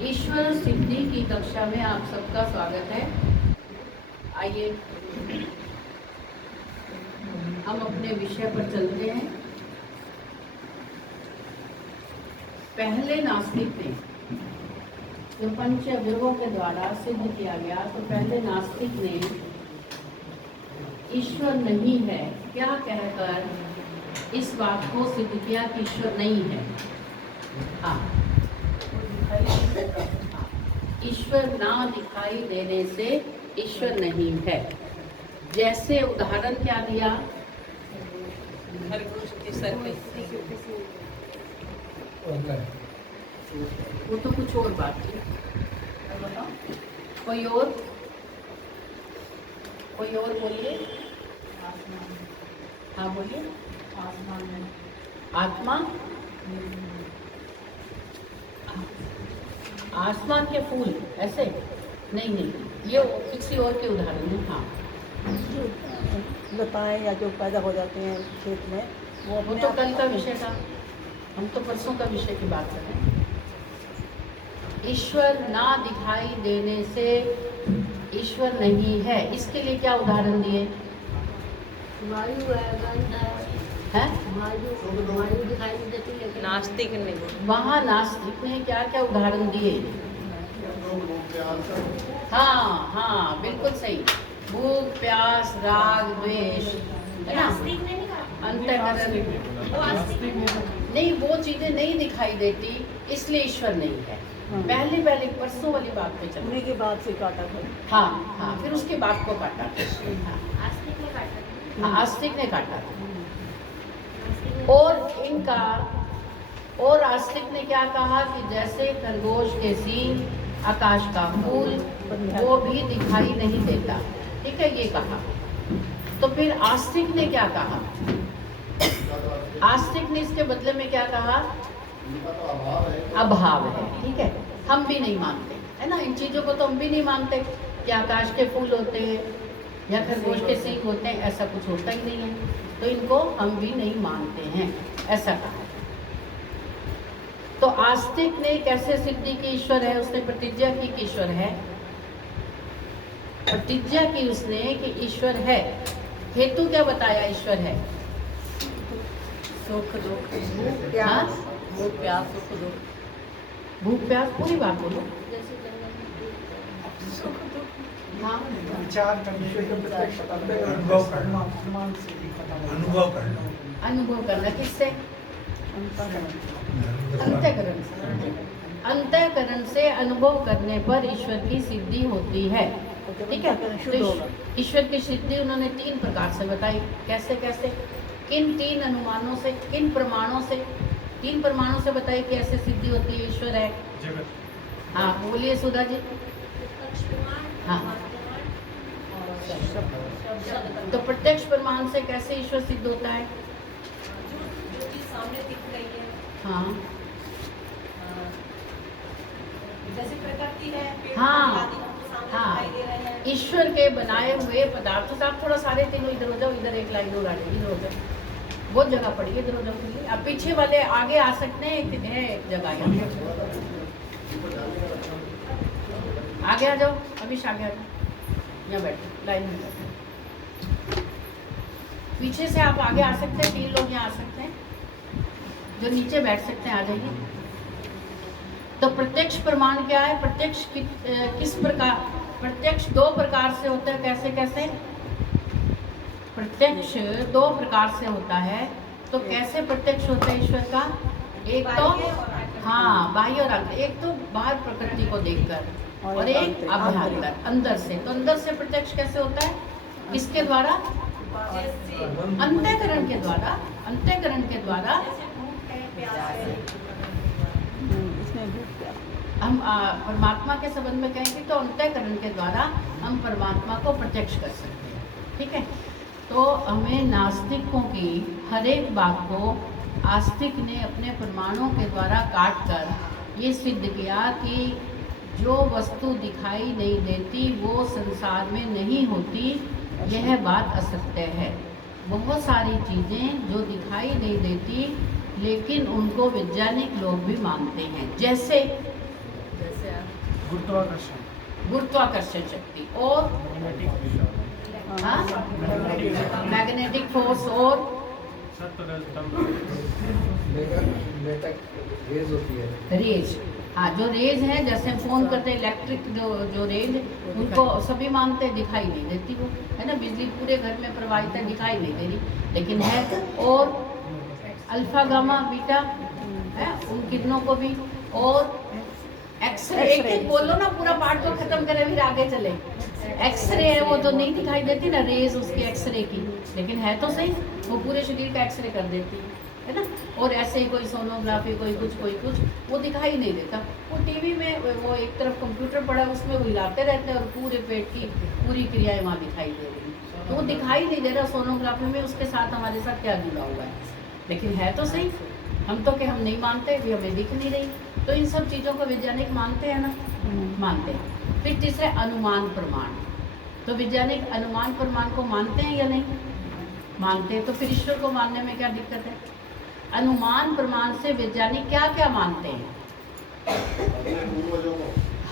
ईश्वर सिद्धि की कक्षा में आप सबका स्वागत है। आइए हम अपने विषय पर चलते हैं। पहले नास्तिक ने जो पंच अवयवों के द्वारा सिद्ध किया गया, तो पहले नास्तिक ने ईश्वर नहीं है क्या कहकर इस बात को सिद्ध किया कि ईश्वर नहीं है। ईश्वर ना दिखाई देने से ईश्वर नहीं है। जैसे उदाहरण क्या दिया? वो तो कुछ और बात थी। कोई और बोलिए। हाँ बोलिए। आत्मा आसमान के फूल ऐसे नहीं, ये किसी और के उदाहरण है। हाँ, लताएं या जो पैदा हो जाते हैं खेत में, वो तो कल का विषय था। हम तो परसों का विषय की बात कर रहे हैं। ईश्वर ना दिखाई देने से ईश्वर नहीं है। इसके लिए क्या उदाहरण दिए? वायु है, वायु दिखाई नहीं देती है। नास्तिक ने वहाँ नास्तिक ने क्या क्या उदाहरण दिए? हाँ, बिल्कुल सही। भूख, प्यास, राग, द्वेष, है ना? अंतःकरण नहीं, वो चीजें नहीं दिखाई देती, इसलिए ईश्वर नहीं है। पहले परसों वाली बात पे चलो। उन्हीं के बाद से काटा था। हाँ, फिर उसके बाद को काटा था। आस्तिक ने काटा था। और आस्तिक ने क्या कहा कि जैसे खरगोश के सींग, आकाश का फूल, वो भी दिखाई नहीं देता। ठीक है, ये कहा। तो फिर आस्तिक ने क्या कहा? आस्तिक ने इसके बदले में क्या कहा? अभाव है। ठीक है, हम भी नहीं मानते, है ना? इन चीजों को तो हम भी नहीं मानते कि आकाश के फूल होते हैं या खरगोश के सींग होते हैं। ऐसा कुछ होता ही नहीं है, तो इनको हम भी नहीं मानते हैं, ऐसा कहा। तो आस्तिक ने कैसे सिद्धि की ईश्वर है? उसने प्रतिज्ञा की कि ईश्वर है। प्रतिज्ञा की उसने कि ईश्वर है। हेतु क्या बताया ईश्वर है? सुख दुख, हाँ? भूख प्यास सुख दुख। भूख प्यास, पूरी बात बोलो। हाँ, विचार करने के प्रत्यक्ष अनुभव करना किससे? अंतःकरण से। अंतःकरण से अनुभव करने पर ईश्वर की सिद्धि होती है। ठीक है, तो ईश्वर की सिद्धि उन्होंने 3 प्रकार से बताई। कैसे? किन 3 अनुमानों से, किन प्रमाणों से? 3 प्रमाणों से बताई कि ऐसे सिद्धि होती है, ईश्वर है। हाँ बोलिए सुधा जी। हाँ, तो प्रत्यक्ष प्रमाण से कैसे ईश्वर सिद्ध होता है? जो चीज सामने दिख रही है, हाँ, जैसे प्रकृति है, पेड़ हाँ, आदि हमको सामने हाँ। दिखाई दे रहे हैं। ईश्वर के बनाए हुए पदार्थों से आप थोड़ा सारे तीनों इधर हो जाओ, इधर एक लाइन और आ जाओ, इधर हो जाओ। बहुत जगह पड़ी है, इधर हो जाओ। अब पीछे वाले आगे आ सकते हैं, एक जगह यहाँ आगे आ जाओ। अभी आगे आ जाओ, यहाँ बैठो लाइन में बैठो। पीछे से आप आगे आ सकते हैं, 3 लोग यहाँ आ सकते हैं। जो नीचे बैठ सकते हैं आ जाइए। तो प्रत्यक्ष प्रमाण क्या है? प्रत्यक्ष किस प्रकार? प्रत्यक्ष 2 प्रकार से होता है। कैसे? प्रत्यक्ष 2 प्रकार से होता है। तो कैसे प्रत्यक्ष होता है ईश्वर का? एक तो हाँ, बाह्य और आंतरिक। एक तो बाहर प्रकृति को देखकर और एक अभ्यंतर, अंदर से। तो अंदर से प्रत्यक्ष कैसे होता है? किसके द्वारा? अंतःकरण के द्वारा। अंतःकरण के द्वारा इसमें भूख प्यास। हम परमात्मा के संबंध में कहेंगे तो अंतःकरण के द्वारा हम परमात्मा को प्रत्यक्ष कर सकते हैं। ठीक है, तो हमें नास्तिकों की हर एक बात को आस्तिक ने अपने प्रमाणों के द्वारा काट कर ये सिद्ध किया कि जो वस्तु दिखाई नहीं देती वो संसार में नहीं होती, यह बात असत्य है। बहुत सारी चीज़ें जो दिखाई नहीं देती लेकिन उनको वैज्ञानिक लोग भी मानते हैं। जैसे गुरुत्वाकर्षण, गुरुत्वाकर्षण शक्ति, और मैग्नेटिक फोर्स, और रेज होती है। रेज। हाँ, जो रेज है, जैसे हम फोन करते हैं इलेक्ट्रिक जो रेज, उनको सभी मानते हैं, दिखाई नहीं देती वो, है ना, बिजली पूरे घर में प्रवाहित है, दिखाई नहीं दे रही, लेकिन है। और अल्फा गामा बीटा है, उन किरणों को भी, और एक्सरे, एक एक बोलो ना, पूरा पार्ट को खत्म करें फिर आगे चले। एक्सरे है, वो तो नहीं दिखाई देती ना, रेज उसकी एक्सरे की, लेकिन है तो सही, वो पूरे शरीर का एक्सरे कर देती है ना। और ऐसे ही कोई सोनोग्राफी, कोई कुछ, वो दिखाई नहीं देता। वो टीवी में वो एक तरफ कंप्यूटर पड़ा है, उसमें वो हिलाते रहते हैं और पूरे पेट की पूरी क्रियाएं वहाँ दिखाई दे रही हैं। तो वो दिखाई नहीं दे रहा सोनोग्राफी में, उसके साथ हमारे साथ क्या जुड़ा हुआ है, लेकिन है तो सही। हम तो कि हम नहीं मानते, भी हमें दिख नहीं रही। तो इन सब चीज़ों को वैज्ञानिक मानते हैं ना, मानते हैं। फिर तीसरे अनुमान प्रमाण। तो वैज्ञानिक अनुमान प्रमाण को मानते हैं या नहीं मानते हैं? तो फिर ईश्वर को मानने में क्या दिक्कत है? अनुमान प्रमाण से वैज्ञानिक क्या क्या मानते हैं?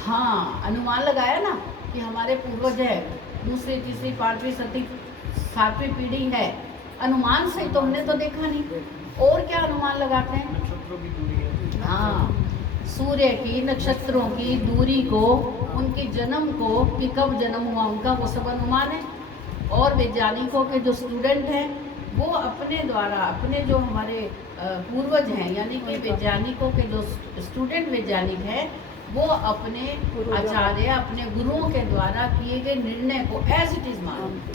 हाँ, अनुमान लगाया ना कि हमारे पूर्वज है, दूसरी, तीसरी, पांचवी, छठी, सातवीं पीढ़ी है। अनुमान से तो हमने तो देखा नहीं, और क्या अनुमान लगाते हैं? नक्षत्रों की दूरी है। हाँ, सूर्य की, नक्षत्रों की दूरी को, उनके जन्म को, कि कब जन्म हुआ उनका, वो सब अनुमान है। और वैज्ञानिकों के जो स्टूडेंट हैं, वो अपने द्वारा, अपने जो हमारे पूर्वज हैं, यानी कि वैज्ञानिकों के जो स्टूडेंट वैज्ञानिक हैं, वो अपने आचार्य, अपने गुरुओं के द्वारा किए गए निर्णय को एज इट इज मानते,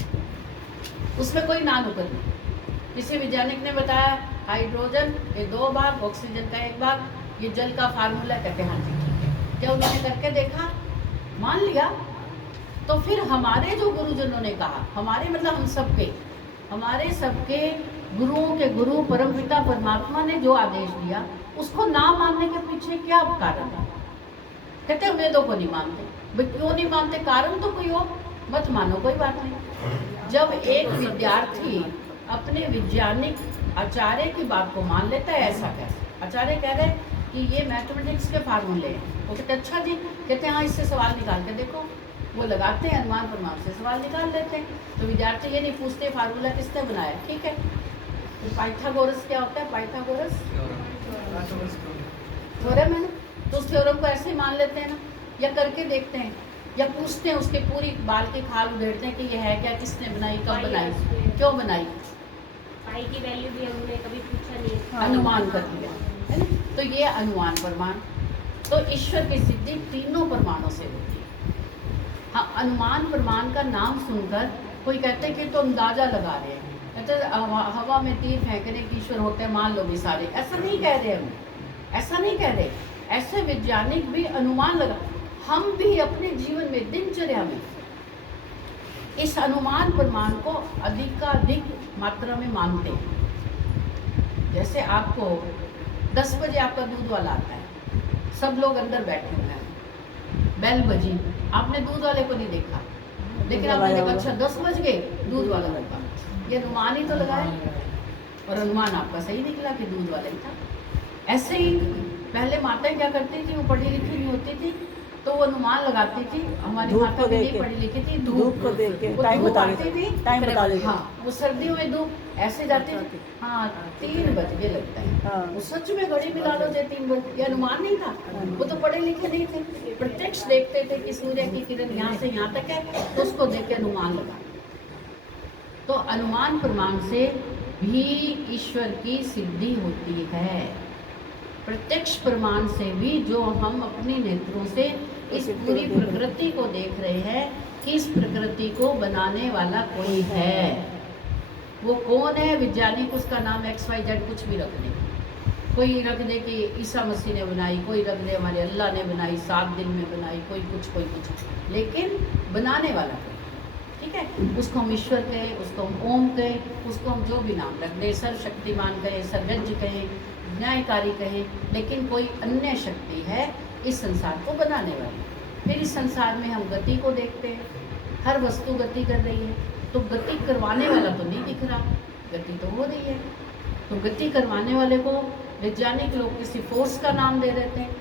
उसमें कोई ना नुक्कड़ नहीं। किसी वैज्ञानिक ने बताया हाइड्रोजन ये 2 भाग, ऑक्सीजन का 1 भाग, ये जल का फार्मूला, कहते हैं हाँ जी ठीक है। क्या उन्होंने करके देखा, मान लिया? तो फिर हमारे जो गुरुजनों ने कहा, हमारे मतलब हम सबके, हमारे सबके गुरुओं के गुरु परमपिता परमात्मा ने जो आदेश दिया, उसको ना मानने के पीछे क्या कारण है? कहते हैं वेदों को नहीं मानते। भाई क्यों नहीं मानते? कारण तो कोई और, मत मानो, कोई बात नहीं। जब एक विद्यार्थी अपने वैज्ञानिक आचार्य की बात को मान लेता है, ऐसा कैसे? आचार्य कह रहे हैं कि ये मैथमेटिक्स के फार्मूले हैं, वो कहते अच्छा जी, कहते हैं हाँ इससे सवाल निकाल के देखो, वो लगाते हैं, अनुमान प्रमाण से सवाल निकाल लेते हैं। तो विद्यार्थी ये नहीं पूछते फार्मूला किसने बनाया, ठीक है। तो पाइथागोरस क्या होता है? पाइथागोरस थ्योरम है ना, तो उस थ्योरम को ऐसे ही मान लेते हैं ना, या करके देखते हैं, या पूछते हैं, उसके पूरी बाल की खाल उधेड़ते हैं कि ये है क्या, किसने बनाई, कब बनाई, क्यों बनाई, पाई की वैल्यू भी हमने कभी पूछा नहीं। अनुमान कर लिया है ना। तो ये अनुमान प्रमाण। तो ईश्वर की सिद्धि तीनों प्रमाणों से होती है। हाँ, अनुमान प्रमाण का नाम सुनकर कोई कहते हैं कि तो अंदाजा लगा रहे हैं, कहते हवा में तीर फेंकने की ईश्वर होते हैं, मान लो भी सारे, ऐसा नहीं कह रहे हम, ऐसा नहीं कह रहे। ऐसे वैज्ञानिक भी अनुमान लगा, हम भी अपने जीवन में, दिनचर्या में इस अनुमान प्रमाण को अधिकाधिक मात्रा में मानते हैं। जैसे आपको 10 बजे आपका दूध वाला आता है, सब लोग अंदर बैठे हुए हैं, बेल बजी, आपने दूध वाले को नहीं देखा, लेकिन आपने देखा अच्छा 10 बज गए, दूध वाला होगा, ये अनुमान ही तो लगाया, और अनुमान आपका सही निकला कि दूध वाला ही था। ऐसे ही पहले माताएं क्या करती थी, वो पढ़ी लिखी नहीं होती थी, तो वो अनुमान लगाती थी। हमारी माता भी नहीं पढ़ी लिखी थी, धूप को देख के वो टाइम धूप बता आती थी, टाइम बता देती। हाँ, वो सर्दियों में धूप ऐसे जाती थी, हाँ 3 बज गए लगता है, हाँ। वो सच में घड़ी मिला लो चाहे 3 बज, ये अनुमान नहीं था, वो तो पढ़े लिखे नहीं थे, प्रत्यक्ष देखते थे कि सूर्य की किरण यहाँ से यहाँ तक है, तो उसको देख के अनुमान लगा। तो अनुमान प्रमाण से भी ईश्वर की सिद्धि होती है। प्रत्यक्ष प्रमाण से भी, जो हम अपने नेत्रों से इस पूरी प्रकृति को देख रहे हैं कि इस प्रकृति को बनाने वाला कोई है। वो कौन है? वैज्ञानिक उसका नाम XYZ कुछ भी रख दे, कोई रख दे कि ईसा मसीह ने बनाई, कोई रख दे हमारे अल्लाह ने बनाई, 7 दिन में बनाई, कोई कुछ, लेकिन बनाने वाला कोई, ठीक है। उसको हम ईश्वर कहें, उसको हम ओम कहें, उसको हम जो भी नाम रख दें, सर्वशक्तिमान कहें, सर्वज्ञ कहें, न्यायकारी कहें, लेकिन कोई अन्य शक्ति है इस संसार को बनाने वाली। फिर इस संसार में हम गति को देखते हैं, हर वस्तु गति कर रही है, तो गति करवाने वाला तो नहीं दिख रहा, गति तो हो रही है। तो गति करवाने वाले को वैज्ञानिक लोग किसी फोर्स का नाम दे देते हैं,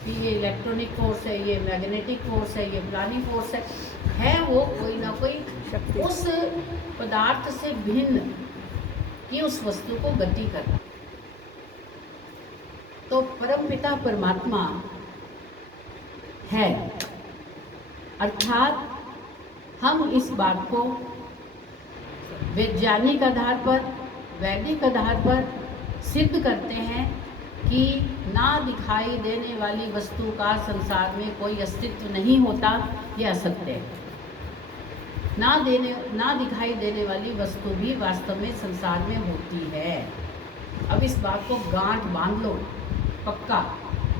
कि ये इलेक्ट्रॉनिक फोर्स है, ये मैग्नेटिक फोर्स है, ये फलानी फोर्स है वो कोई ना कोई शक्ति। उस पदार्थ से भिन्न कि उस वस्तु को गति करना। तो परमपिता परमात्मा है, अर्थात हम इस बात को वैज्ञानिक आधार पर, वैदिक आधार पर सिद्ध करते हैं कि ना दिखाई देने वाली वस्तु का संसार में कोई अस्तित्व नहीं होता, यह असत्य है। ना दिखाई देने वाली वस्तु भी वास्तव में संसार में होती है। अब इस बात को गांठ बांध लो पक्का।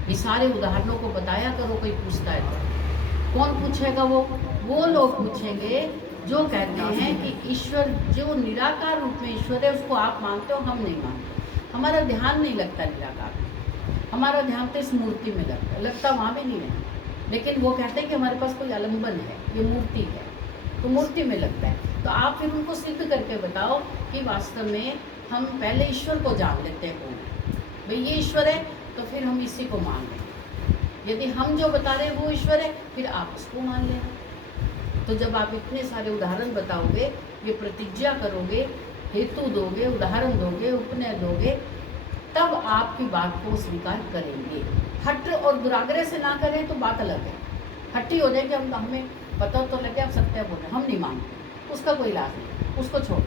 ये सारे उदाहरणों को बताया करो, कोई पूछता है तो। कौन पूछेगा? वो लोग पूछेंगे जो कहते हैं कि ईश्वर जो निराकार रूप में ईश्वर है उसको आप मानते हो, हम नहीं मानते। हमारा ध्यान नहीं लगता निराकार में, हमारा ध्यान तो इस मूर्ति में लगता वहाँ भी नहीं है। लेकिन वो कहते हैं कि हमारे पास कोई आलम्बन है, ये मूर्ति है, तो मूर्ति में लगता है। तो आप फिर उनको सिद्ध करके बताओ कि वास्तव में हम पहले ईश्वर को जान लेते हैं, भाई ये ईश्वर है तो फिर हम इसी को मान लें। यदि हम जो बता रहे हैं वो ईश्वर है, फिर आप उसको मान लेना। तो जब आप इतने सारे उदाहरण बताओगे, ये प्रतिज्ञा करोगे, हेतु दोगे, उदाहरण दोगे, उपनय दोगे, तब आपकी बात को स्वीकार करेंगे। हट और दुराग्रह से ना करें तो बात अलग है। हट्टी हो जाए कि हमें पता तो लगे आप सत्य बोल रहे, हम नहीं मानते, उसका कोई इलाज नहीं, उसको छोड़।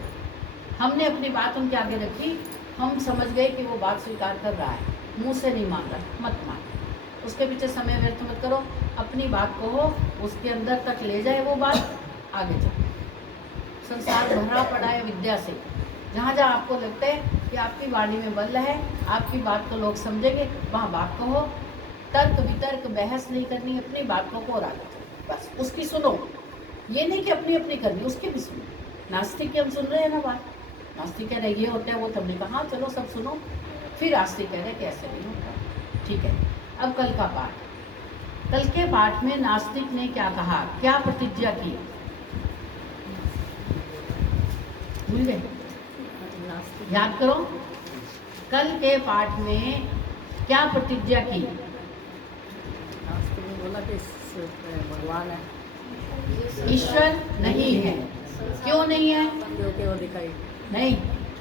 हमने अपनी बात उनके आगे रखी, हम समझ गए कि वो बात स्वीकार कर रहा है, मुंह से नहीं मान रहा, मत मान। उसके पीछे समय व्यर्थ मत करो, अपनी बात को हो, उसके अंदर तक ले जाए वो बात, आगे चलो। संसार भरा पड़ा है विद्या से। जहाँ जहाँ आपको लगता है कि आपकी वाणी में बल है, आपकी बात को लोग समझेंगे, वहाँ बात कहो। तर्क वितर्क बहस नहीं करनी, अपनी बात को और आगे चलो, बस उसकी सुनो। ये नहीं कि अपनी अपनी करनी, उसकी भी सुनो। नास्तिक की हम सुन रहे हैं ना बात, नास्तिक कह रहे ये होता है वो, तब ने कहा चलो सब सुनो। फिर आस्तिक कह रहे कि ऐसे नहीं होता। ठीक है, अब कल का पाठ। कल के पाठ में नास्तिक ने क्या कहा, क्या प्रतिज्ञा की? भूल गए? याद करो, कल के पाठ में क्या प्रतिज्ञा की? नास्तिक ने बोला कि भगवान है, ईश्वर नहीं है। क्यों नहीं है? क्योंकि वो दिखाई नहीं,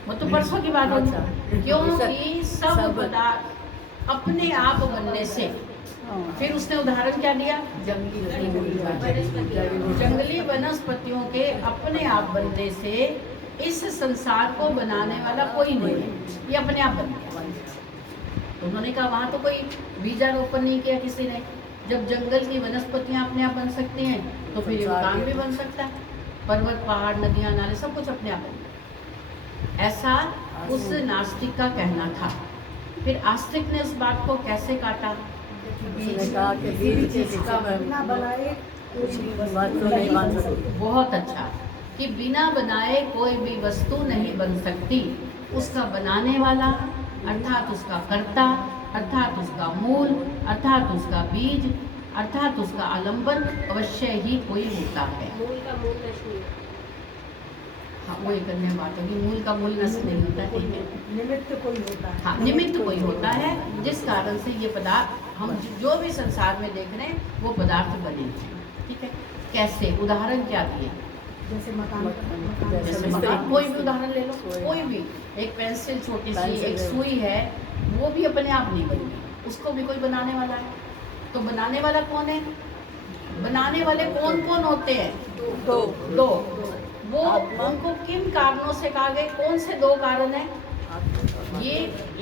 वो तो परसों की बात होगी। अच्छा। क्योंकि सब पदार्थ अपने आप बनने से। फिर उसने उदाहरण क्या दिया? जंगली वनस्पतियों के अपने आप बनने से इस संसार को बनाने वाला कोई नहीं है, ये अपने आप बन गया। तो उन्होंने कहा वहाँ तो कोई बीजारोपण नहीं किया किसी ने। जब जंगल की वनस्पतियाँ अपने आप बन सकती हैं तो फिर ये मकान भी बन सकता है। पर्वत, पहाड़, नदियाँ, नाले सब कुछ अपने आप बन गया। ऐसा उस नास्तिक का कहना था। फिर आस्तिक ने उस बात को कैसे काटा? उसने कहा कि बीज जिसका बिना बनाए कुछ बात को नहीं मान सकती। बहुत अच्छा, कि बिना बनाए कोई भी वस्तु नहीं बन सकती। उसका बनाने वाला अर्थात उसका कर्ता, अर्थात उसका मूल, अर्थात उसका बीज, अर्थात उसका आलंबन अवश्य ही कोई होता है। मूल का मूल नष्ट नहीं होता। हाँ, वो एक अन्य बात है कि मूल का मूल नष्ट नहीं होता, ठीक है। निमित्त कोई होता है। हाँ, निमित्त कोई होता है जिस कारण से ये पदार्थ हम जो भी संसार में देख रहे हैं वो पदार्थ बने हैं। ठीक है, कैसे? उदाहरण क्या दिए? जैसे मकान जैसे मकान, कोई भी उदाहरण ले लो, कोई भी। एक पेंसिल छोटी सी, एक सुई है, वो भी अपने आप नहीं बनी, उसको भी कोई बनाने वाला है। तो बनाने वाला कौन है? बनाने वाले कौन कौन होते हैं? दो। वो उनको किन कारणों से कहा गए? कौन से दो कारण है? ये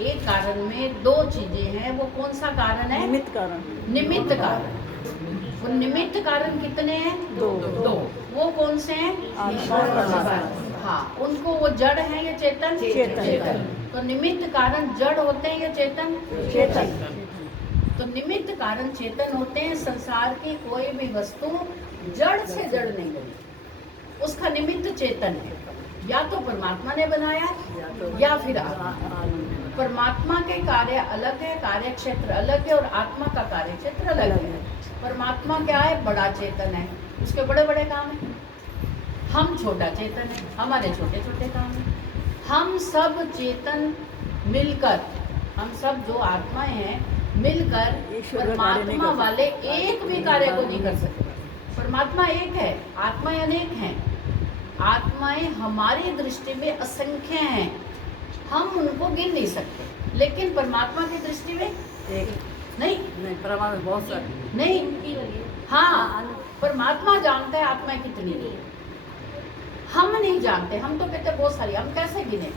एक कारण में दो चीजें हैं। वो कौन सा कारण है? निमित्त कारण। निमित्त कारण। वो निमित्त कारण कितने हैं? दो। वो कौन से हैं? हाँ, उनको वो जड़ है या चेतन? चेतन। तो निमित्त कारण जड़ होते हैं या चेतन? चेतन। तो निमित्त कारण चेतन होते हैं। संसार की कोई भी वस्तु जड़ से जड़ नहीं बनी, उसका निमित्त चेतन है। या तो परमात्मा ने बनाया या फिर आत्मा। परमात्मा के कार्य अलग है, कार्य क्षेत्र अलग है, और आत्मा का कार्य क्षेत्र अलग है। परमात्मा क्या है? बड़ा चेतन है, उसके बड़े बड़े काम हैं। हम छोटा चेतन है, हमारे छोटे छोटे काम हैं। हम सब चेतन मिलकर, हम सब जो आत्माएं हैं मिलकर ईश्वर का कार्य नहीं परमात्मा कर वाले सकते। एक भी कार्य को नहीं कर सकते। परमात्मा एक है, आत्माएं अनेक हैं। आत्माएं हमारी दृष्टि में असंख्य हैं, हम उनको गिन नहीं सकते। लेकिन परमात्मा की दृष्टि में एक नहीं, नहीं, परमाणु में बहुत सारे नहीं। उनकी वजह हाँ, परमात्मा जानता है आत्माएं कितनी नहीं, हम नहीं जानते। हम तो कहते हैं बहुत सारी, हम कैसे गिने?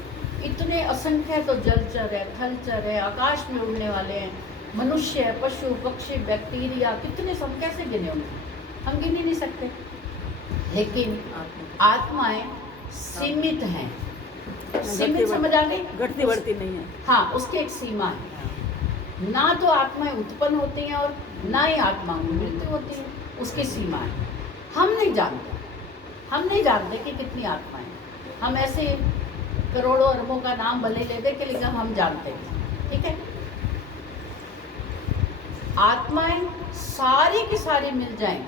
इतने असंख्य तो जलचर है, थलचर है, आकाश में उड़ने वाले हैं, मनुष्य है, पशु पक्षी, बैक्टीरिया, कितने हम कैसे गिने उनको? हम गिन ही नहीं सकते। लेकिन आत्मा आत्माएं सीमित हैं। सीमित समझ आ गई? घटती बढ़ती नहीं है। हाँ, उसकी एक सीमा है। ना तो आत्माएं उत्पन्न होती हैं और ना ही आत्माओं में मृत्यु होती है, उसकी सीमा है। हम नहीं जानते, हम नहीं जानते कि कितनी आत्माएं। हम ऐसे करोड़ों अरबों का नाम भले ले दे कि लेकिन हम जानते हैं, ठीक है। आत्माएं सारी की सारी मिल जाएं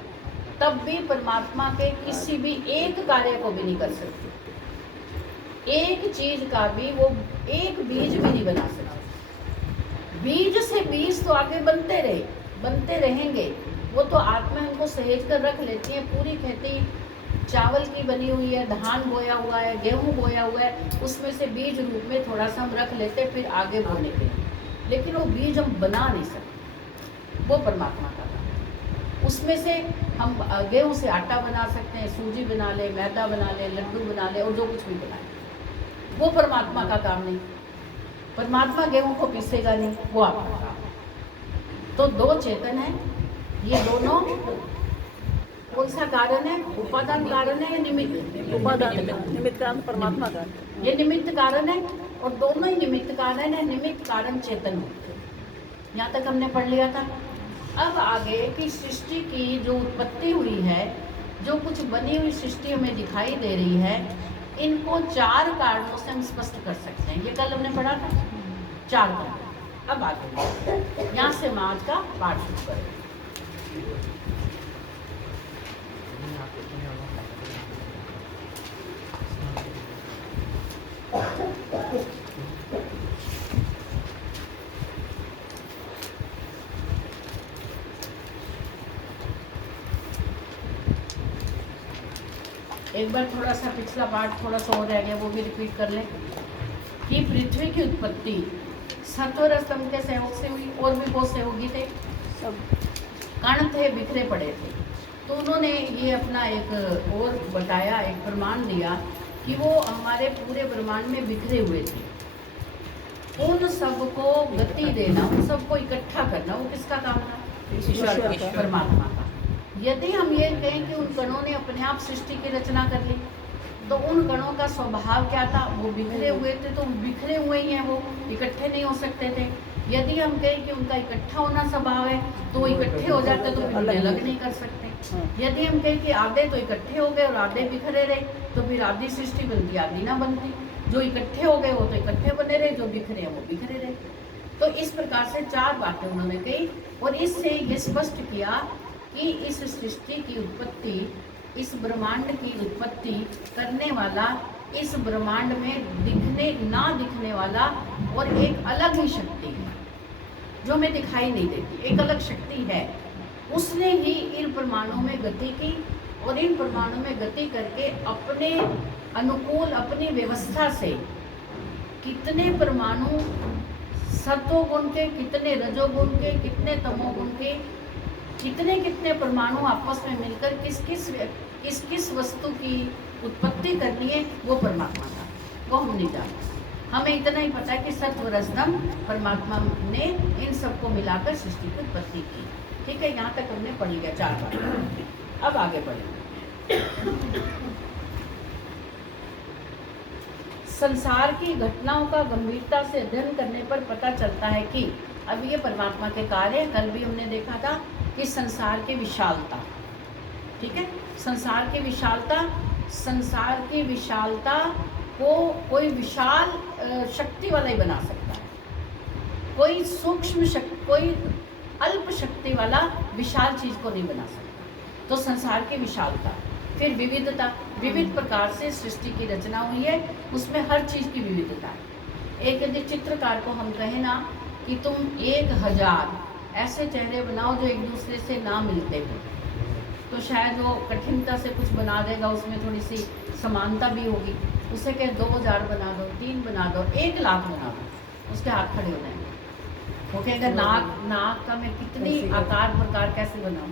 तब भी परमात्मा के किसी भी एक कार्य को भी नहीं कर सकते। एक चीज का भी वो एक बीज भी नहीं बना सकते। बीज से बीज तो आगे बनते रहेंगे। वो तो आत्मा उनको सहेज कर रख लेती है। पूरी खेती चावल की बनी हुई है, धान बोया हुआ है, गेहूं बोया हुआ है, उसमें से बीज रूप में थोड़ा सा हम रख लेते फिर आगे बोने के लिए। लेकिन वो बीज हम बना नहीं सकते, वो परमात्मा का काम है। उसमें से हम गेहूं से आटा बना सकते हैं, सूजी बना ले, मैदा बना ले, लड्डू बना ले और जो कुछ भी बनाए, वो परमात्मा का काम नहीं। परमात्मा गेहूं को पीसेगा नहीं, वो आपका काम है। तो दो चेतन है, ये दोनों कौन सा कारण है? उपादान कारण है या निमित्त? उपादान निमित्त कारण परमात्मा का। ये निमित्त कारण है और दोनों ही निमित्त कारण है। निमित्त कारण चेतन होते हैं। यहाँ तक हमने पढ़ लिया था। अब आगे की सृष्टि की जो उत्पत्ति हुई है, जो कुछ बनी हुई सृष्टि हमें दिखाई दे रही है, इनको चार कारणों से हम स्पष्ट कर सकते हैं। ये कल हमने पढ़ा था, चार कारण। अब आगे यहाँ से हम आज का पाठ शुरू करें। एक बार थोड़ा सा पिछला पार्ट थोड़ा सा और रह गया, वो भी रिपीट कर लें कि पृथ्वी की उत्पत्ति सत्वर स्तंभ के सहयोग से हुई। और भी बहुत सहयोगी थे, सब कण थे, बिखरे पड़े थे। तो उन्होंने ये अपना एक और बताया, एक प्रमाण दिया कि वो हमारे पूरे ब्रह्मांड में बिखरे हुए थे। उन सबको गति देना, उन सबको इकट्ठा करना, वो किसका काम था? ईश्वर का। परमात्मा का। यदि हम ये कहें कि उन कणों ने अपने आप सृष्टि की रचना कर ली, तो उन कणों का स्वभाव क्या था? वो बिखरे हुए थे, तो बिखरे हुए ही हैं, वो इकट्ठे नहीं हो सकते थे। यदि हम कहें कि उनका इकट्ठा होना स्वभाव है, तो वो इकट्ठे हो जाते, तो फिर उन्हें अलग नहीं कर सकते। यदि हम कहें कि आधे तो इकट्ठे हो गए और आधे बिखरे रहे, तो फिर आधी सृष्टि बनती, आधी ना बनती। जो इकट्ठे हो गए वो तो इकट्ठे बने रहे, जो बिखरे हैं वो बिखरे रहे। तो इस प्रकार से चार बातें उन्होंने कही और इससे ये स्पष्ट किया कि इस सृष्टि की उत्पत्ति, इस ब्रह्मांड की उत्पत्ति करने वाला, इस ब्रह्मांड में दिखने ना दिखने वाला और एक अलग ही शक्ति है जो हमें दिखाई नहीं देती। एक अलग शक्ति है, उसने ही इन परमाणुओं में गति की और इन परमाणुओं में गति करके अपने अनुकूल, अपनी व्यवस्था से कितने परमाणु सत्वगुण के, कितने रजोगुण के, कितने तमोगुण के, कितने कितने परमाणु आपस में मिलकर किस किस वस्तु की उत्पत्ति करनी है, वो परमात्मा का, वो हम नहीं जानते। हमें इतना ही पता है कि सत्व रजतम परमात्मा ने इन सबको मिलाकर सृष्टि की उत्पत्ति की। ठीक है, यहाँ तक हमने पढ़ लिया चार बार। अब आगे बढ़ेंगे। संसार की घटनाओं का गंभीरता से अध्ययन करने पर पता चलता है कि अब ये परमात्मा के कार्य, कल भी हमने देखा था कि संसार की विशालता, ठीक है, संसार की विशालता को कोई विशाल शक्ति वाला ही बना सकता है। कोई सूक्ष्म शक्ति, कोई अल्प शक्ति वाला विशाल चीज को नहीं बना सकता। तो संसार की विशालता, फिर विविधता, विविध प्रकार से सृष्टि की रचना हुई है, उसमें हर चीज की विविधता है। एक यदि चित्रकार को हम कहें ना कि तुम 1000 ऐसे चेहरे बनाओ जो एक दूसरे से ना मिलते हो, तो शायद वो कठिनता से कुछ बना देगा, उसमें थोड़ी सी समानता भी होगी। उसे कहे 2000 बना दो, 3 बना दो, 1 लाख बना दो, उसके हाथ खड़े हो जाएंगे। वो कहेगा नाक का मैं कितनी आकार प्रकार कैसे बनाऊं,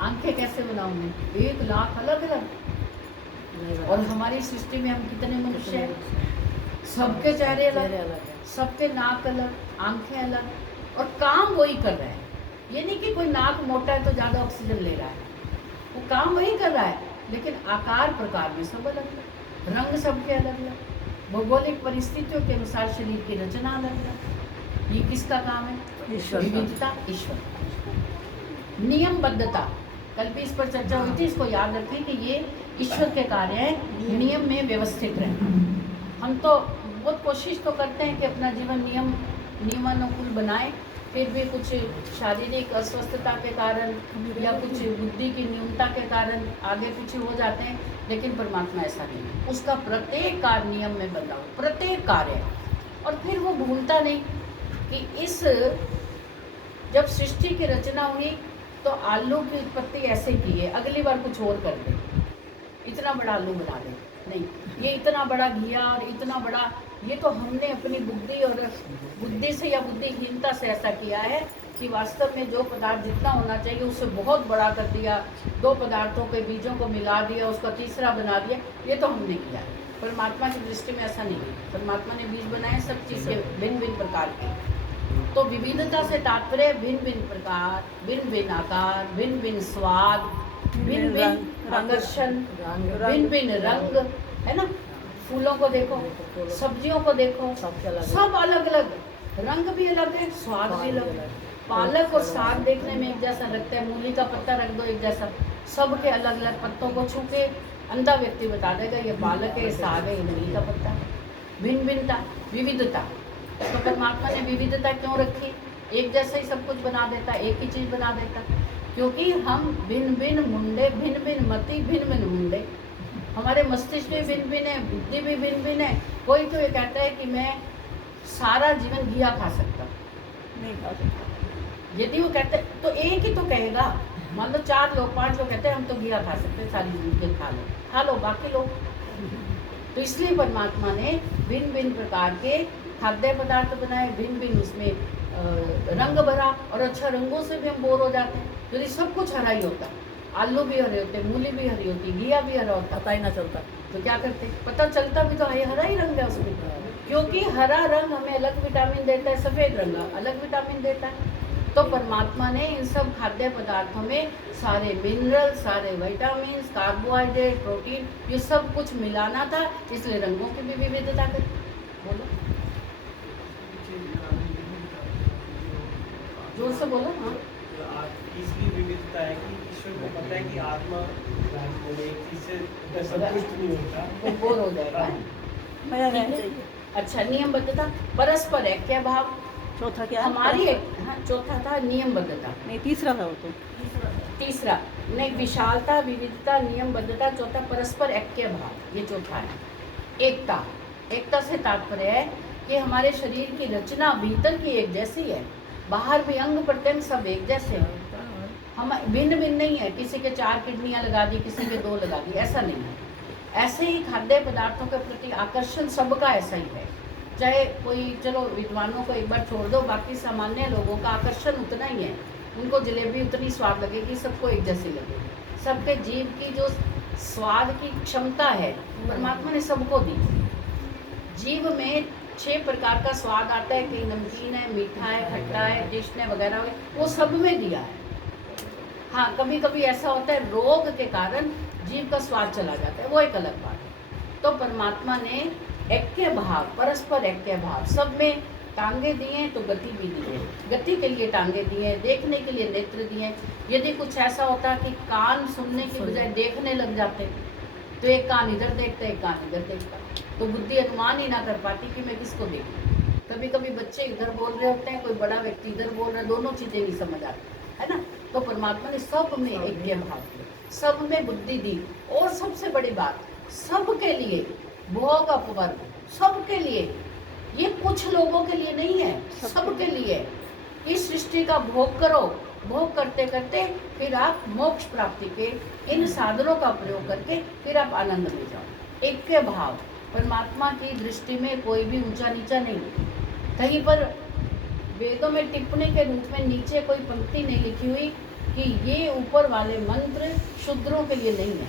आंखें कैसे बनाऊं मैं, 1 लाख अलग अलग। और हमारी सृष्टि में हम कितने मनुष्य हैं, सबके चेहरे अलग, सबके नाक अलग, आंखें अलग, और काम वही कर रहे हैं। ये नहीं कि कोई नाक मोटा है तो ज़्यादा ऑक्सीजन ले रहा है, वो काम वही कर रहा है, लेकिन आकार प्रकार में सब अलग अलग, रंग सबके अलग अलग, भौगोलिक परिस्थितियों के अनुसार शरीर की रचना अलग अलग। ये किसका काम है? ईश्वर का। विविधता ईश्वर। नियमबद्धता, कल भी इस पर चर्चा हुई थी, इसको याद रखें कि ये ईश्वर के कार्य है, नियम में व्यवस्थित रहना। हम तो बहुत कोशिश तो करते हैं कि अपना जीवन नियमानुकूल बनाएं, फिर भी कुछ शारीरिक अस्वस्थता के कारण या कुछ बुद्धि की न्यूनता के कारण आगे पीछे हो जाते हैं, लेकिन परमात्मा ऐसा नहीं है। उसका प्रत्येक कार्य नियम में बंधा हो, प्रत्येक कार्य। और फिर वो भूलता नहीं कि इस जब सृष्टि की रचना हुई तो आलू की उत्पत्ति ऐसे की है, अगली बार कुछ और कर दे, इतना बड़ा आलू बना दे, नहीं, ये इतना बड़ा घिया और इतना बड़ा, ये तो हमने अपनी बुद्धि से या बुद्धिहीनता से ऐसा किया है कि वास्तव में जो पदार्थ जितना होना चाहिए उससे बहुत बड़ा कर दिया, 2 पदार्थों के बीजों को मिला दिया, उसका तीसरा बना दिया, ये तो हमने किया। परमात्मा की दृष्टि में ऐसा नहीं है। परमात्मा ने बीज बनाए सब चीज़ के भिन्न भिन्न प्रकार के। तो विविधता से तात्पर्य भिन्न भिन्न प्रकार, भिन्न भिन्न आकार, भिन्न भिन्न स्वाद, भिन्न भिन्न आकर्षण, भिन्न भिन्न रंग, है ना। फूलों को देखो, सब्जियों को देखो, सब अलग अलग, रंग भी अलग है, स्वाद भी अलग है। पालक और साग देखने में एक जैसा लगता है, मूली का पत्ता रख दो एक जैसा, सब के अलग अलग पत्तों को छू के अंधा व्यक्ति बता देगा ये पालक है, साग है, ये मूली का पत्ता है। भिन्न भिन्नता, विविधता। तो परमात्मा ने विविधता क्यों रखी? एक जैसा ही सब कुछ बना देता, एक ही चीज़ बना देता, क्योंकि हम भिन्न भिन्न मुंडे, भिन्न भिन्न मति, भिन्न भिन्न मुंडे, हमारे मस्तिष्क भी भिन्न भिन्न है, बुद्धि भी भिन्न भिन्न है। कोई तो ये कहता है कि मैं सारा जीवन घिया खा सकता, नहीं खा सकता। यदि वो कहते तो एक ही तो कहेगा। मान लो 4 लोग 5 लोग कहते हैं हम तो घिया खा सकते हैं, सारी जिंदगी खा लो बाकी लोग। तो इसलिए परमात्मा ने भिन्न भिन्न प्रकार के खाद्य पदार्थ बनाए, भिन्न भिन्न उसमें रंग भरा। और अच्छा, रंगों से भी हम बोर हो जाते हैं, यदि सब कुछ हरा ही होता, आलू भी हरे होते, मूली भी हरी होती, घिया भी हरा होता, पता ही ना चलता। तो क्या करते? पता चलता भी तो है, हरा ही रंग है उसमें, क्योंकि हरा रंग हमें अलग विटामिन देता है, सफ़ेद रंग अलग विटामिन देता है। तो परमात्मा ने इन सब खाद्य पदार्थों में सारे मिनरल, सारे विटामिन, कार्बोहाइड्रेट, प्रोटीन, ये सब कुछ मिलाना था, इसलिए रंगों की भी विविधता करी। बोलो, जोर से बोलो। हाँ, इसलिए विविधता है कि ईश्वर को पता है कि आत्मा एक चीज से संतुष्ट नहीं होता, वो बोर हो जाएगा। मजा रहना चाहिए। अच्छा, नियमबद्धता, परस्पर ऐक्य भाव, चौथा क्या? हमारी हाँ, चौथा था नियमबद्धता। नहीं, तीसरा था वो तो। तीसरा नहीं, विशालता, विविधता, नियमबद्धता। चौथा परस्पर ऐक्य भाव, ये चौथा है। एकता, एकता से तात्पर्य है कि हमारे शरीर की रचना भीतर की एक जैसी है, बाहर भी अंग प्रत्यंग सब एक जैसे हैं, हम भिन्न भिन्न नहीं है। किसी के 4 किडनियाँ लगा दी, किसी के 2 लगा दी, ऐसा नहीं है। ऐसे ही खाद्य पदार्थों के प्रति आकर्षण सबका ऐसा ही है। चाहे कोई, चलो विद्वानों को एक बार छोड़ दो, बाकी सामान्य लोगों का आकर्षण उतना ही है। उनको जलेबी उतनी स्वाद लगेगी, सबको एक जैसी लगेगी। सबके जीव की जो स्वाद की क्षमता है परमात्मा ने सबको दी। जीव में 6 प्रकार का स्वाद आता है, कहीं नमकीन है, मीठा है, खट्टा है, तीक्ष्ण है वगैरह, वो सब में दिया है। हाँ, कभी कभी ऐसा होता है रोग के कारण जीव का स्वाद चला जाता है, वो एक अलग बात है। तो परमात्मा ने ऐक्य भाव, परस्पर ऐक्य भाव, सब में टांगे दिए तो गति भी दी है, गति के लिए टांगे दिए, देखने के लिए नेत्र दिए। यदि कुछ ऐसा होता कि कान सुनने की बजाय देखने लग जाते, तो एक कान इधर देखता, एक कान इधर देखता, तो बुद्धि अनुमान ही ना कर पाती कि मैं किसको देखूं। कभी कभी बच्चे इधर बोल रहे होते हैं, कोई बड़ा व्यक्ति इधर बोल रहा है, दोनों चीज़ें नहीं समझ आती, है ना। तो परमात्मा ने सब में ऐक्य भाव दिया, सब में बुद्धि दी। और सबसे बड़ी बात, सबके लिए भोग अपवर्ग, सबके लिए, ये कुछ लोगों के लिए नहीं है, सबके लिए। इस सृष्टि का भोग करो, भोग करते करते फिर आप मोक्ष प्राप्ति के इन साधनों का प्रयोग करके फिर आप आनंद में जाओ। ऐक्य भाव, परमात्मा की दृष्टि में कोई भी ऊंचा नीचा नहीं। कहीं पर वेदों में टिप्पणी के रूप में नीचे कोई पंक्ति नहीं लिखी हुई कि ये ऊपर वाले मंत्र शूद्रों के लिए नहीं है,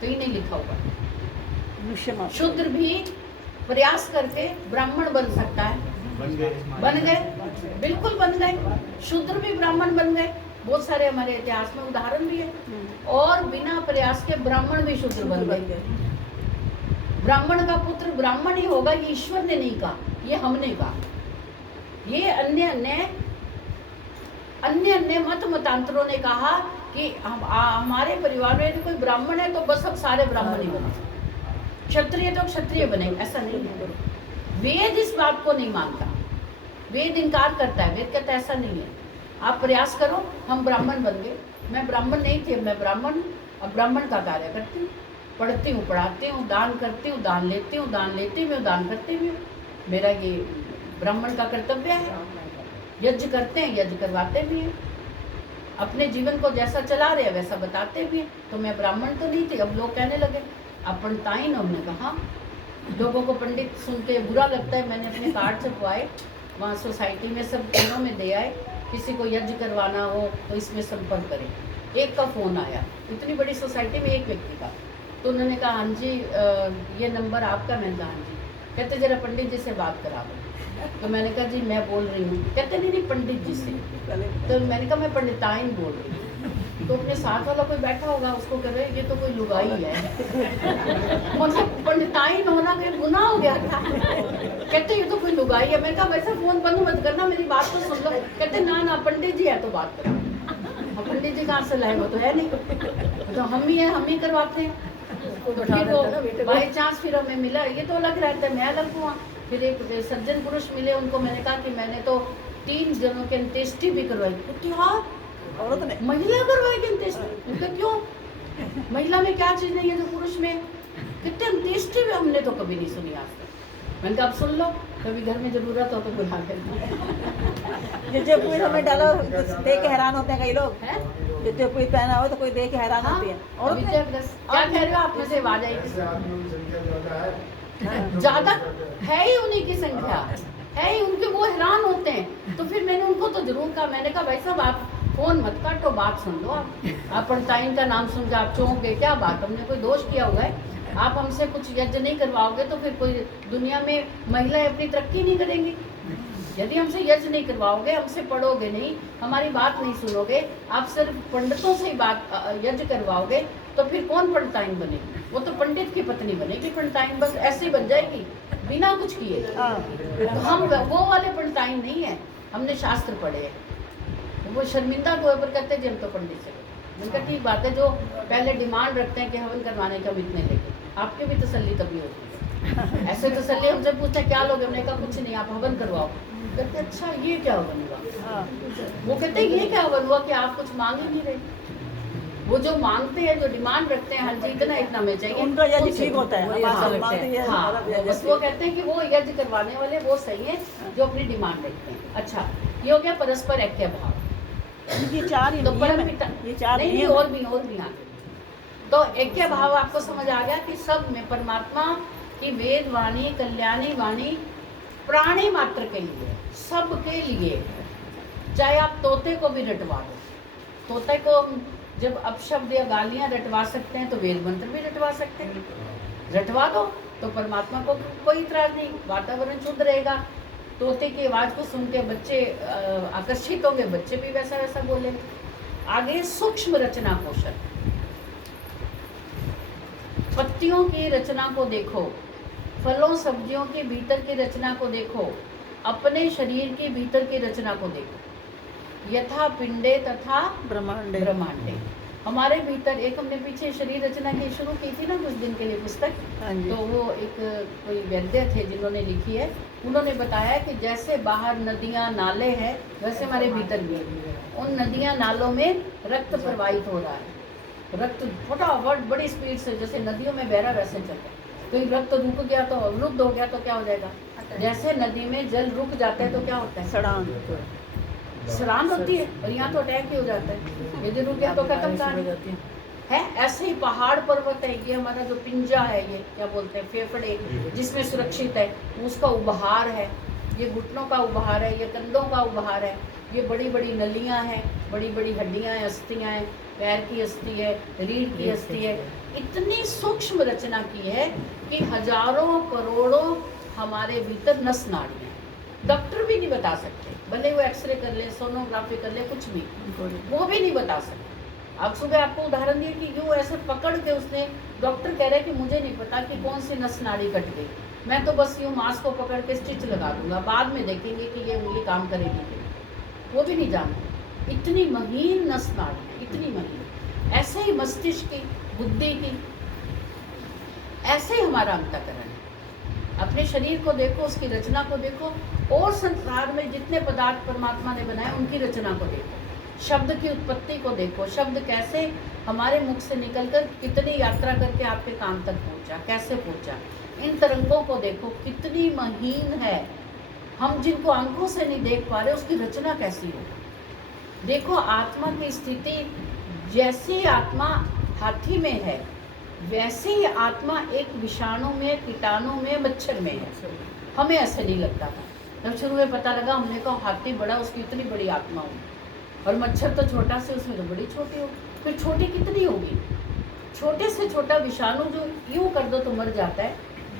कहीं नहीं लिखा हुआ। शूद्र भी प्रयास करके ब्राह्मण बन सकता है। बन गए, बिल्कुल बन गए। शूद्र भी ब्राह्मण बन गए। बहुत सारे हमारे इतिहास में उदाहरण भी है। और बिना प्रयास के ब्राह्मण भी शूद्र बन गए। ब्राह्मण का पुत्र ब्राह्मण ही होगा, ये ईश्वर ने नहीं कहा, ये हमने कहा। ये अन्य अन्य मत मतांतरों ने कहा कि हमारे परिवार में यदि कोई ब्राह्मण है तो बस अब सारे ब्राह्मण ही बने, क्षत्रिय तो क्षत्रिय बने, ऐसा नहीं है। वेद इस बात को नहीं मानता, वेद इनकार करता है। वेद कहता है ऐसा नहीं है, आप प्रयास करो। हम ब्राह्मण बन गए, मैं ब्राह्मण नहीं थी, मैं ब्राह्मण, अब ब्राह्मण का कार्य करती हूँ, पढ़ती हूँ, पढ़ाती हूँ, दान करती हूँ, दान लेती हूँ, दान लेती भी हूँ, दान करती भी हूँ। मेरा ये ब्राह्मण का कर्तव्य है। यज्ञ करते हैं, यज्ञ करवाते भी हैं, अपने जीवन को जैसा चला रहे हैं वैसा बताते भी हैं। तो मैं ब्राह्मण तो नहीं थी। अब लोग कहने लगे अब पंडिताइन, हमने कहा लोगों को पंडित सुन के बुरा लगता है। मैंने अपने कार्ड छपवाए, वहाँ सोसाइटी में सब दिनों में दे आए, किसी को यज्ञ करवाना हो तो इसमें संपर्क करें। एक का फ़ोन आया, इतनी बड़ी सोसाइटी में एक व्यक्ति का, तो उन्होंने कहा हाँ जी ये नंबर आपका। मैंने कहा हाँ जी। कहते जरा पंडित जी से बात करा दो। तो मैंने कहा जी मैं बोल रही हूँ। कहते नहीं पंडित जी से। तो मैंने कहा मैं पंडिताइन बोल रही हूँ। तो अपने साथ वाला कोई बैठा होगा, उसको कह रहे ये तो कोई लुगाई है। मतलब पंडिताइन होना कोई गुनाह हो गया था। कहते ये तो कोई लुगाई है। मैंने कहा वैसे फोन बंद मत करना, मेरी बात तो सुन लो। कहते ना पंडित जी है तो बात करा। पंडित जी कहाँ से लाए, वो तो है नहीं, तो हम ही है, हम ही करवाते हैं। तो फिर वो बाई चांस फिर हमें मिला, ये तो अलग रहता है, मैं अलग हुआ। फिर एक सज्जन पुरुष मिले, उनको मैंने कहा कि मैंने तो 3 जनों की अंत्येष्टि भी करवाई। क्या औरत ने महिला करवाएगी अंत्येष्टि? उनका क्यों? महिला में क्या चीज नहीं है जो पुरुष में? कितने अंत्येष्टि भी हमने तो कभी नहीं सुनी आज तक। मैंने कहा अब सुन लो, कभी घर में जरूरत हो तो बुला लेना। जो पूरी हमें डालो देख के हैरान होते हैं कई लोग हैं। जो पूरी पहना हो तो कोई देख के हैरान होती है। और क्या कह रहे हो आप? में से आवाज आई ज्यादा है ही, उन्हीं की संख्या है ही, उनके वो हैरान होते हैं। तो फिर मैंने उनको तो जरूर कहा, मैंने कहा भाई साहब आप फोन मत काटो, बात सुन लो। आप पंडिताइन का नाम सुन के आप चौंक गए, क्या बात, हमने कोई दोष किया हुआ है? आप हमसे कुछ यज्ञ नहीं करवाओगे तो फिर कोई दुनिया में महिलाएं अपनी तरक्की नहीं करेंगी। यदि हमसे यज्ञ नहीं करवाओगे, हमसे पढ़ोगे नहीं, हमारी बात नहीं सुनोगे, आप सिर्फ पंडितों से ही बात यज्ञ करवाओगे तो फिर कौन पंडिताइन बनेगी? वो तो पंडित की पत्नी बनेगी। पंडिताइन बस ऐसे ही बन जाएगी बिना कुछ किए। तो हम वो वाले पंडिताइन नहीं है, हमने शास्त्र पढ़े हैं। वो शर्मिंदा के ऊपर कहते हैं जी हम तो पंडित से। उनका ठीक बात है, जो पहले डिमांड रखते हैं कि हवन करवाने का हम इतने लेंगे, आपकी भी तसल्ली तभी होती है। ऐसे तसल्ली हमसे पूछते क्या लोग, हमने कहा कुछ नहीं, आप हवन करवाओ। कहते अच्छा ये क्या हवन हुआ? वो कहते हैं ये क्या हवन हुआ कि आप कुछ मांग ही नहीं रहे। वो जो मांगते हैं, जो डिमांड रखते हैं, हाँ जी इतना इतना में चाहिए, उनका यज्ञ ठीक होता है। हाँ, बस वो कहते हैं कि वो यज्ञ करवाने वाले वो सही है जो अपनी डिमांड रखते हैं। अच्छा, ये हो गया परस्पर ऐक्य भाव। ये 4 ही तो परम नियम पिता है। ये 4 नहीं, नियम और भी आगे। तो ऐक्य भाव आपको समझ आ गया कि सब में परमात्मा की वेद वाणी, कल्याणी वाणी प्राणी मात्र के लिए, सबके लिए। चाहे आप तोते को भी रटवा दो, तोते को जब अपशब्द या गालियां रटवा सकते हैं तो वेद मंत्र भी रटवा सकते हैं। रटवा दो तो परमात्मा को कोई इतराज नहीं, वातावरण शुद्ध रहेगा। तोते की आवाज़ को सुन के बच्चे आकर्षित होंगे, बच्चे भी वैसा वैसा बोलेंगे। आगे सूक्ष्म रचना कौशल, पत्तियों की रचना को देखो, फलों सब्जियों के भीतर की रचना को देखो, अपने शरीर के भीतर की रचना को देखो। यथा पिंडे तथा ब्रह्मांडे। ब्रह्मांडे, हमारे भीतर एक हमने पीछे शरीर रचना की शुरू की थी ना कुछ दिन के लिए पुस्तक, तो वो एक कोई वैद्य थे जिन्होंने लिखी है, उन्होंने बताया कि जैसे बाहर नदियाँ नाले हैं वैसे हमारे भीतर भी है। उन नदियाँ नालों में रक्त प्रवाहित हो रहा है, रक्त फटाफट बड़ी स्पीड से जैसे नदियों में बह रहा वैसे चल रहा है। तो रक्त रुक गया तो अवरुद्ध हो गया तो क्या हो जाएगा? जैसे नदी में जल रुक जाता है तो क्या होता है? सड़ान। सराहना होती है, और यहाँ तो अटैक ही हो जाता है, यदि रुक गया तो खत्म हो कहानी जाती है। है। ऐसे ही पहाड़ पर्वत है, ये हमारा जो पिंजा है, ये क्या बोलते हैं, फेफड़े, जिसमें सुरक्षित है, उसका उभार है, ये घुटनों का उभार है, ये कंधों का उभार है, ये बड़ी बड़ी नलियां हैं, बड़ी बड़ी हड्डियां हैं, अस्थियां हैं, पैर की अस्थि है, रीढ़ की अस्थि है। इतनी सूक्ष्म रचना की है कि हजारों करोड़ों हमारे भीतर नस नाड़ी है, डॉक्टर भी नहीं बता सकते, भले वो एक्सरे कर ले, सोनोग्राफी कर ले, कुछ भी वो भी नहीं बता सकते। अब सुबह आपको उदाहरण दिया कि यूँ ऐसे पकड़ के उसने, डॉक्टर कह रहे हैं कि मुझे नहीं पता कि कौन सी नस नाड़ी कट गई, मैं तो बस यूँ मांस को पकड़ के स्टिच लगा दूंगा, बाद में देखेंगे कि ये उंगली काम करेगी कि नहीं। वो भी नहीं जानते, इतनी महीन नस नाड़ी है, इतनी महीन। ऐसे ही मस्तिष्क की, बुद्धि की, ऐसे ही हमारा अंतःकरण है। अपने शरीर को देखो, उसकी रचना को देखो, और संसार में जितने पदार्थ परमात्मा ने बनाए उनकी रचना को देखो, शब्द की उत्पत्ति को देखो, शब्द कैसे हमारे मुख से निकलकर कितनी यात्रा करके आपके कान तक पहुंचा, कैसे पहुंचा। इन तरंगों को देखो कितनी महीन है, हम जिनको आंखों से नहीं देख पा रहे उसकी रचना कैसी हो। देखो आत्मा की स्थिति, जैसी आत्मा हाथी में है वैसे ही आत्मा एक विषाणु में, कीटाणु में, मच्छर में है। हमें ऐसे नहीं लगता था, जब शुरू में पता लगा हमने कहा हाथी बड़ा, उसकी इतनी बड़ी आत्मा होगी, और मच्छर तो छोटा से, उसमें तो बड़ी छोटी होगी। फिर छोटी कितनी होगी, छोटे से छोटा विषाणु जो यूँ कर दो तो मर जाता है,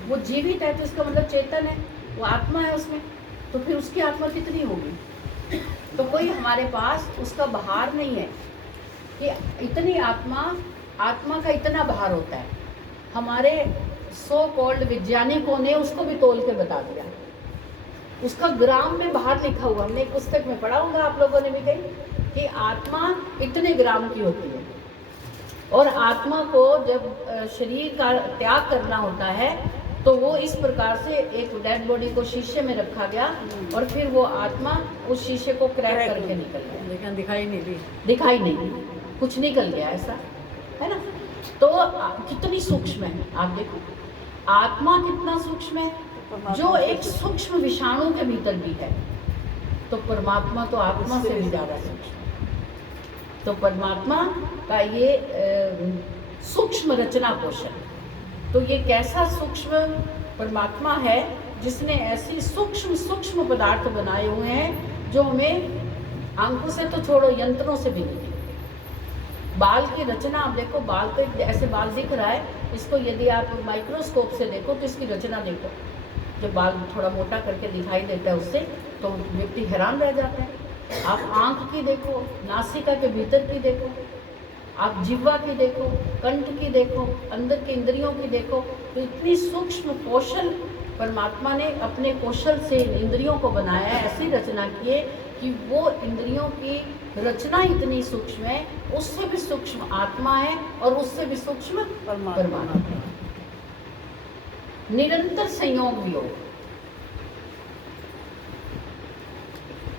वो जीवित है तो इसका मतलब चेतन है, वो आत्मा है उसमें, तो फिर उसकी आत्मा कितनी होगी। तो कोई हमारे पास उसका भार नहीं है कि इतनी आत्मा का इतना भार होता है। हमारे सो कॉल्ड वैज्ञानिकों ने उसको भी तोल के बता दिया, उसका ग्राम में भार लिखा हुआ, हमने एक पुस्तक में पढ़ा होगा, आप लोगों ने भी कही कि आत्मा इतने ग्राम की होती है, और आत्मा को जब शरीर का त्याग करना होता है तो वो इस प्रकार से एक डेड बॉडी को शीशे में रखा गया, और फिर वो आत्मा उस शीशे को क्रैक करके निकल गया, लेकिन दिखाई नहीं दी, दिखाई नहीं, कुछ निकल गया, ऐसा है ना। तो कितनी सूक्ष्म है, आप देखो आत्मा कितना सूक्ष्म है, जो एक सूक्ष्म विषाणु के भीतर भी है, तो परमात्मा तो आत्मा से भी ज़्यादा सूक्ष्म है। तो परमात्मा का ये सूक्ष्म रचना कौशल, तो ये कैसा सूक्ष्म परमात्मा है जिसने ऐसी सूक्ष्म सूक्ष्म पदार्थ बनाए हुए हैं जो हमें आंखों से तो छोड़ो, यंत्रों से भी नहीं। बाल की रचना आप देखो, बाल तो ऐसे बाल दिख रहा है, इसको यदि आप माइक्रोस्कोप से देखो तो इसकी रचना देखो, जब बाल थोड़ा मोटा करके दिखाई देता है उससे तो व्यक्ति हैरान रह जाता है। आप आँख की देखो, नासिका के भीतर की देखो, आप जिह्वा की देखो, कंठ की देखो, अंदर के इंद्रियों की देखो, तो इतनी सूक्ष्म कौशल परमात्मा ने अपने कौशल से इंद्रियों को बनाया है, ऐसी रचना की है कि वो इंद्रियों की रचना इतनी सूक्ष्म है, उससे भी सूक्ष्म आत्मा है और उससे भी सूक्ष्म परमात्मा है। निरंतर संयोग वियोग,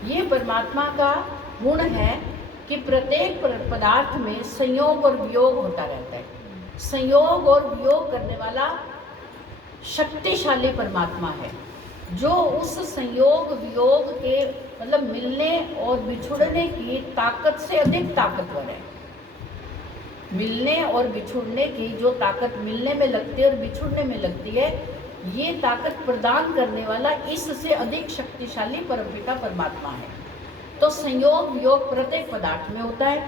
ये परमात्मा का गुण है कि प्रत्येक पदार्थ में संयोग और वियोग होता रहता है। संयोग और वियोग करने वाला शक्तिशाली परमात्मा है, जो उस संयोग वियोग के मतलब मिलने और बिछुड़ने की ताकत से अधिक ताकतवर है। मिलने और बिछुड़ने की जो ताकत मिलने में लगती है और बिछुड़ने में लगती है, ये ताकत प्रदान करने वाला इससे अधिक शक्तिशाली परमपिता परमात्मा है। तो संयोग वियोग प्रत्येक पदार्थ में होता है।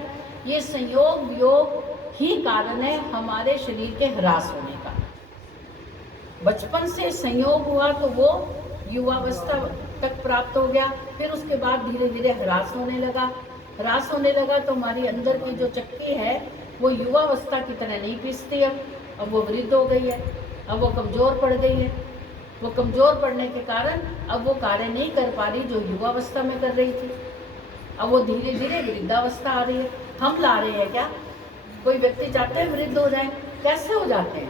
ये संयोग वियोग ही कारण है हमारे शरीर के ह्रास होने का। बचपन से संयोग हुआ तो वो युवावस्था तक प्राप्त हो गया, फिर उसके बाद धीरे धीरे ह्रास होने लगा। ह्रास होने लगा तो हमारी अंदर की जो चक्की है वो युवावस्था की तरह नहीं पीसती, अब वो वृद्ध हो गई है, अब वो कमज़ोर पड़ गई है। वो कमज़ोर पड़ने के कारण अब वो कार्य नहीं कर पा रही जो युवावस्था में कर रही थी। अब वो धीरे धीरे वृद्धावस्था आ रही है। हम ला रहे हैं क्या? कोई व्यक्ति चाहते हैं वृद्ध हो जाए, कैसे हो जाते हैं?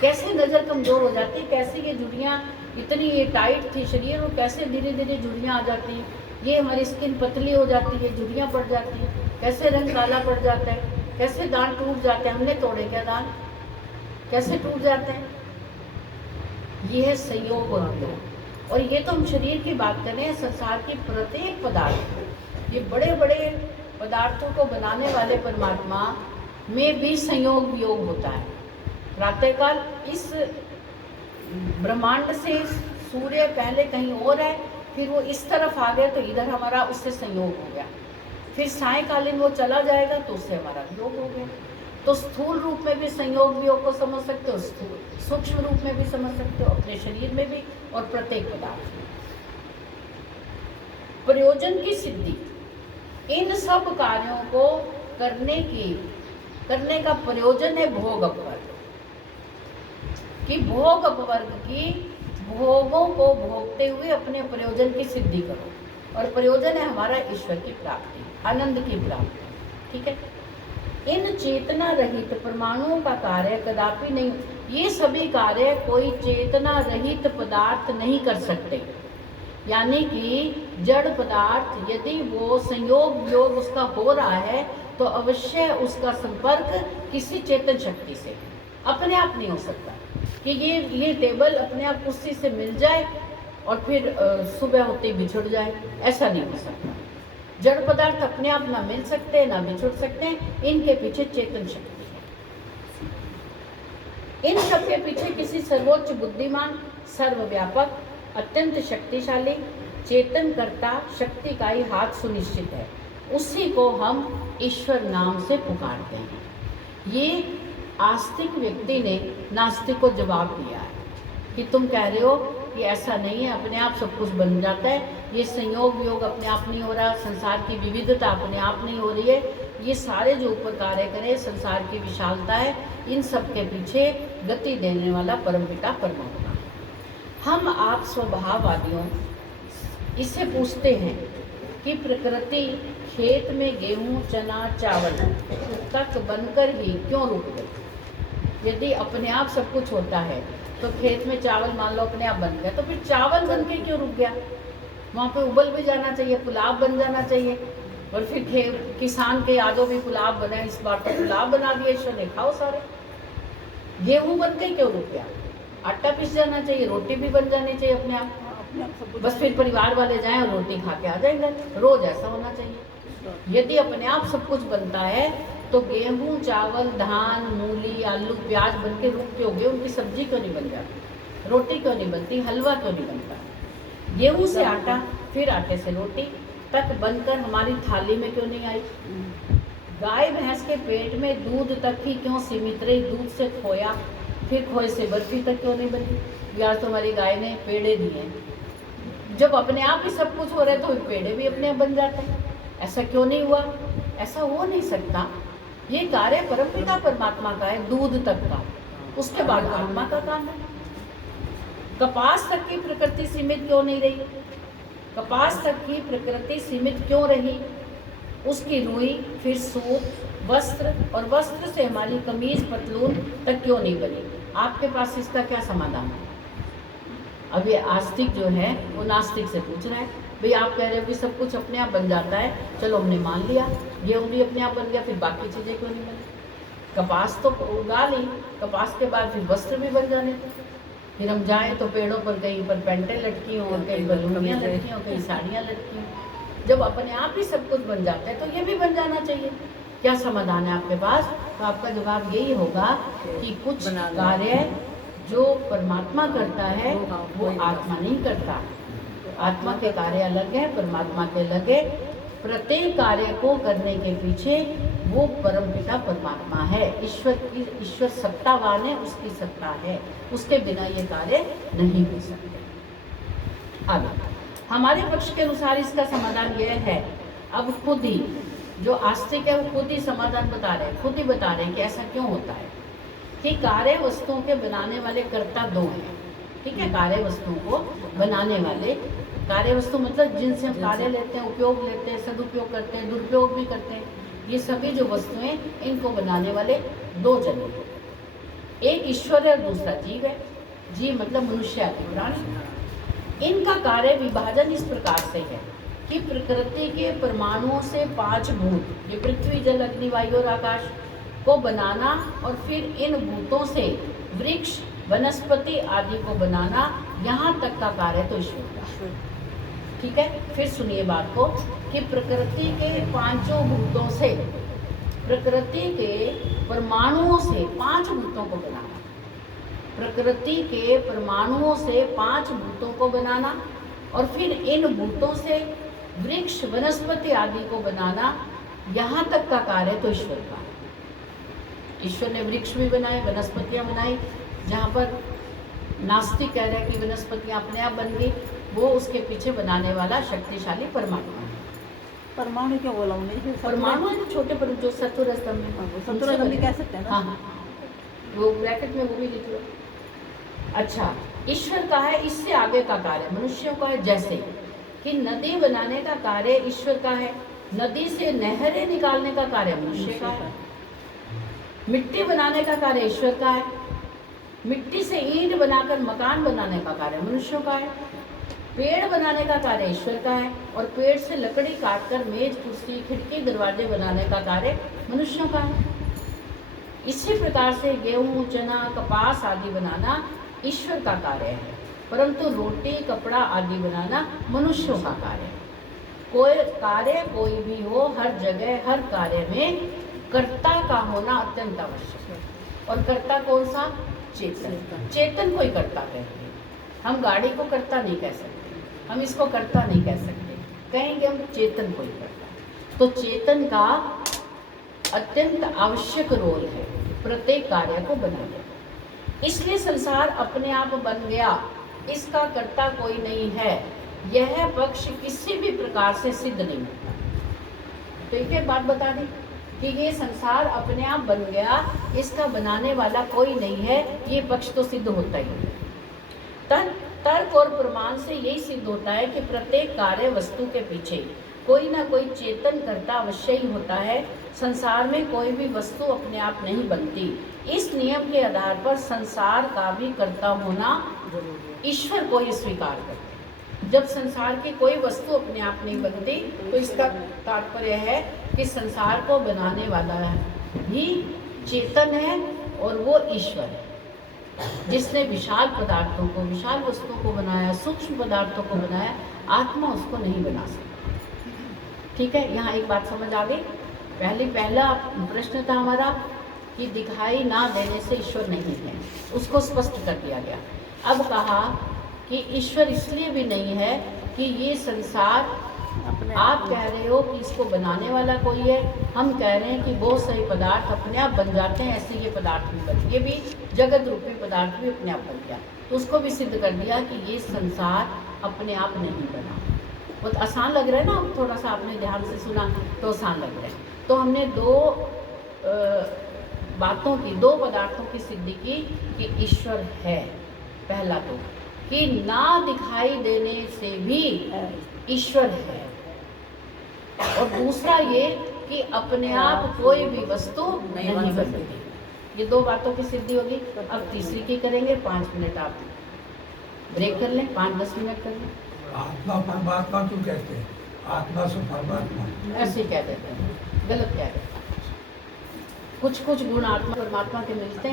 कैसे नज़र कमज़ोर हो जाती है, कैसे ये झुर्रियाँ इतनी ये टाइट थी शरीर और कैसे धीरे धीरे झुर्रियाँ आ जाती हैं, ये हमारी स्किन पतली हो जाती है, झुर्रियाँ पड़ जाती हैं, कैसे रंग काला पड़ जाता है, कैसे दांत टूट जाते हैं। हमने तोड़े क्या दांत? कैसे टूट जाते हैं? ये है संयोग और वियोग। और ये तो हम शरीर की बात कर रहे हैं, संसार के प्रत्येक पदार्थ ये बड़े बड़े पदार्थों को बनाने वाले परमात्मा में भी संयोग वियोग होता है। प्रातःकाल इस ब्रह्मांड से सूर्य पहले कहीं और है, फिर वो इस तरफ आ गया तो इधर हमारा उससे संयोग हो गया, फिर सायंकालीन वो चला जाएगा तो उससे हमारा वियोग हो गया। तो स्थूल रूप में भी संयोग वियोग को समझ सकते हो, सूक्ष्म रूप में भी समझ सकते हो, अपने शरीर में भी और प्रत्येक पदार्थ में। प्रयोजन की सिद्धि, इन सब कार्यों को करने का प्रयोजन है भोग अपवर्ग, कि भोग अपवर्ग की भोगों को भोगते हुए अपने प्रयोजन की सिद्धि करो। और प्रयोजन है हमारा ईश्वर की प्राप्ति, आनंद की प्राप्ति। ठीक है, इन चेतना रहित परमाणुओं का कार्य कदापि नहीं, ये सभी कार्य कोई चेतना रहित पदार्थ नहीं कर सकते। यानी कि जड़ पदार्थ यदि वो संयोग वियोग उसका हो रहा है तो अवश्य उसका संपर्क किसी चेतन शक्ति से, अपने आप नहीं हो सकता कि ये टेबल अपने आप कुर्सी से मिल जाए और फिर सुबह होते ही बिछुड़ जाए, ऐसा नहीं हो सकता। जड़ पदार्थ अपने आप ना मिल सकते ना बिछुड़ सकते, इनके पीछे चेतन शक्ति है। इन सब के पीछे किसी सर्वोच्च बुद्धिमान, सर्वव्यापक, अत्यंत शक्तिशाली चेतन कर्ता शक्ति का ही हाथ सुनिश्चित है। उसी को हम ईश्वर नाम से पुकारते हैं। ये आस्तिक व्यक्ति ने नास्तिक को जवाब दिया है कि तुम कह रहे हो कि ऐसा नहीं है, अपने आप सब कुछ बन जाता है, ये संयोग वियोग अपने आप नहीं हो रहा, संसार की विविधता अपने आप नहीं हो रही है, ये सारे जो ऊपर कार्य करें, संसार की विशालता है, इन सब के पीछे गति देने वाला परमपिता परमात्मा। हम आप स्वभाववादियों इससे पूछते हैं कि प्रकृति खेत में गेहूं, चना, चावल तक बनकर ही क्यों रुक गई? यदि अपने आप सब कुछ होता है तो खेत में चावल मान लो अपने आप बन गया, तो फिर चावल बन के क्यों रुक गया? वहाँ पे उबल भी जाना चाहिए, पुलाव बन जाना चाहिए। और फिर किसान के यादों में पुलाव बना, इस बार तो पुलाव बना दिया ईश्वर ने, खाओ सारे। गेहूं बन के क्यों रुक गया? आटा पिस जाना चाहिए, रोटी भी बन जानी चाहिए अपने आप। बस फिर परिवार वाले जाएं और रोटी खा के आ जाएंगे, रोज ऐसा होना चाहिए। यदि अपने आप सब कुछ बनता है तो गेहूं, चावल, धान, मूली, आलू, प्याज बन के रुक क्यों गए? उनकी सब्जी क्यों नहीं बन जाती? रोटी क्यों नहीं बनती? हलवा क्यों नहीं बनता? गेहूं से आटा, फिर आटे से रोटी तक बनकर हमारी थाली में क्यों नहीं आई? गाय भैंस के पेट में दूध तक ही क्यों सीमित रही? दूध से खोया, फिर खोए से बर्फी तक क्यों नहीं बनी? यार तो हमारी गाय ने पेड़े दिए। जब अपने आप ही सब कुछ हो रहा है तो पेड़े भी अपने आप बन जाते हैं, ऐसा क्यों नहीं हुआ? ऐसा हो नहीं सकता। ये कार्य परमपिता परमात्मा का है, दूध तक का, उसके बाद आत्मा का काम है। कपास तक की प्रकृति सीमित क्यों नहीं रही? कपास तक की प्रकृति सीमित क्यों रही? उसकी रुई, फिर सूत, वस्त्र, और वस्त्र से हमारी कमीज, पतलून तक क्यों नहीं बनी? आपके पास इसका क्या समाधान है? अब ये आस्तिक जो है वो नास्तिक से पूछ रहा है, भाई आप कह रहे हो कि सब कुछ अपने आप बन जाता है, चलो हमने मान लिया, गेहूँ भी अपने आप बन गया, फिर बाकी चीज़ें क्यों नहीं बनी? कपास तो उगा ली, कपास के बाद फिर वस्त्र भी बन जाने थे। फिर हम जाएं तो पेड़ों पर कहीं पर पैंटें लटकी हों, कहीं बलूनियाँ लटकी हों, कहीं साड़ियाँ लटकी हों। जब अपने आप ही सब कुछ बन जाता है तो ये भी बन जाना चाहिए। क्या समाधान है आपके पास? तो आपका जवाब यही होगा कि कुछ कार्य जो परमात्मा करता है वो आत्मा नहीं करता। आत्मा के कार्य अलग है, परमात्मा के अलग है। प्रत्येक कार्य को करने के पीछे वो परमपिता परमात्मा है, ईश्वर सत्तावान है, उसकी सत्ता है, उसके बिना ये कार्य नहीं हो सकते। अब हमारे पक्ष के अनुसार इसका समाधान यह है, अब खुद ही जो आस्तिक है वो खुद ही समाधान बता रहे हैं, खुद ही बता रहे हैं कि ऐसा क्यों होता है कि कार्य वस्तुओं के बनाने वाले कर्ता दो हैं। ठीक है, कार्य वस्तुओं को बनाने वाले, कार्य वस्तु मतलब जिनसे हम कार्य लेते हैं, उपयोग लेते हैं, सदुपयोग करते हैं, दुरुपयोग भी करते हैं, ये सभी जो वस्तुएं, इनको बनाने वाले दो जने हैं। एक ईश्वर है और दूसरा जीव है। जीव मतलब मनुष्य आदि प्राणी। इनका कार्य विभाजन इस प्रकार से है कि प्रकृति के परमाणुओं से 5 भूत, ये पृथ्वी, जल, अग्नि, वायु और आकाश को बनाना, और फिर इन भूतों से वृक्ष, वनस्पति आदि को बनाना, यहाँ तक का कार्य तो ईश्वर का। ठीक है, फिर सुनिए बात को कि प्रकृति के पांचों भूतों से, प्रकृति के परमाणुओं से 5 भूतों को बनाना, प्रकृति के परमाणुओं से 5 भूतों को बनाना, और फिर इन भूतों से वृक्ष वनस्पति आदि को बनाना, यहाँ तक का कार्य तो ईश्वर का है। ईश्वर ने वृक्ष भी बनाए, वनस्पतियाँ बनाई। जहाँ पर नास्तिक कह रहे हैं कि वनस्पतियाँ अपने आप बन गई, वो उसके पीछे बनाने वाला शक्तिशाली परमात्मा है। परमाणु क्यों बोला उन्हें? परमाणु है तो छोटे पर जो सत्वरस्तंभ में, सत्वरस्तंभ भी कह सकते हैं ना। हाँ, वो ब्रैकेट में वो भी लिख लो। अच्छा, ईश्वर का है, इससे आगे का कार्य मनुष्यों का है। जैसे कि नदी बनाने का कार्य ईश्वर का है, नदी से नहरें निकालने का कार्य मनुष्य का है, मिट्टी बनाने का कार्य ईश्वर का है, मिट्टी से ईंट बनाकर मकान बनाने का कार्य मनुष्यों का है, पेड़ बनाने का कार्य ईश्वर का है, और पेड़ से लकड़ी काटकर मेज कुर्सी खिड़की दरवाजे बनाने का कार्य मनुष्यों का है। इसी प्रकार से गेहूं चना कपास आदि बनाना ईश्वर का कार्य है, परंतु रोटी कपड़ा आदि बनाना मनुष्यों का कार्य है। कोई कार्य कोई भी हो, हर जगह हर कार्य में कर्ता का होना अत्यंत आवश्यक है। और कर्ता कौन सा? चेतन। चेतन कोई कर्ता कहते हैं। हम गाड़ी को कर्ता नहीं कह सकते, हम इसको कर्ता नहीं कह सकते, कहेंगे हम चेतन कोई कर्ता। तो चेतन का अत्यंत आवश्यक रोल है प्रत्येक कार्य को बनाने का। इसलिए संसार अपने आप बन गया, इसका कर्ता कोई नहीं है, यह पक्ष किसी भी प्रकार से सिद्ध नहीं होता। तो एक बात बता दी कि ये संसार अपने आप बन गया, इसका बनाने वाला कोई नहीं है, ये पक्ष तो सिद्ध होता ही है। तर्क और प्रमाण से यही सिद्ध होता है कि प्रत्येक कार्य वस्तु के पीछे कोई ना कोई चेतन कर्ता अवश्य ही होता है। संसार में कोई भी वस्तु अपने आप नहीं बनती। इस नियम के आधार पर संसार का भी कर्ता होना ईश्वर को ही स्वीकार करते हैं। जब संसार की कोई वस्तु अपने आप नहीं बनती तो इसका तात्पर्य है कि संसार को बनाने वाला भी चेतन है, और वो ईश्वर है जिसने विशाल पदार्थों को, विशाल वस्तुओं को बनाया, सूक्ष्म पदार्थों को बनाया। आत्मा उसको नहीं बना सकती। ठीक है, यहाँ एक बात समझ आ गई। पहला प्रश्न था हमारा कि दिखाई ना देने से ईश्वर नहीं है, उसको स्पष्ट कर दिया गया। अब कहा कि ईश्वर इसलिए भी नहीं है कि ये संसार, आप कह रहे हो कि इसको बनाने वाला कोई है, हम कह रहे हैं कि बहुत सारे पदार्थ अपने आप बन जाते हैं, ऐसे ये पदार्थ भी बन, ये भी जगत रूपी पदार्थ भी अपने आप बन गया। तो उसको भी सिद्ध कर दिया कि ये संसार अपने आप नहीं बना। बहुत आसान लग रहा है ना? अब थोड़ा सा आपने ध्यान से सुना तो आसान लग रहा है। तो हमने दो बातों की, दो पदार्थों की सिद्धि की कि ईश्वर है। पहला तो कि ना दिखाई देने से भी ईश्वर है, और दूसरा ये कि अपने आप कोई भी वस्तु नहीं बनती। ये दो बातों की सिद्धि होगी। अब तीसरी की करेंगे। 5 मिनट आप ब्रेक कर लें, 5-10 मिनट कर लें। आत्मा परमात्मा क्यों कहते हैं? आत्मा से परमात्मा ऐसे कह देते हैं, गलत कह देते हैं। कुछ गुण आत्मा परमात्मा के मिलते हैं।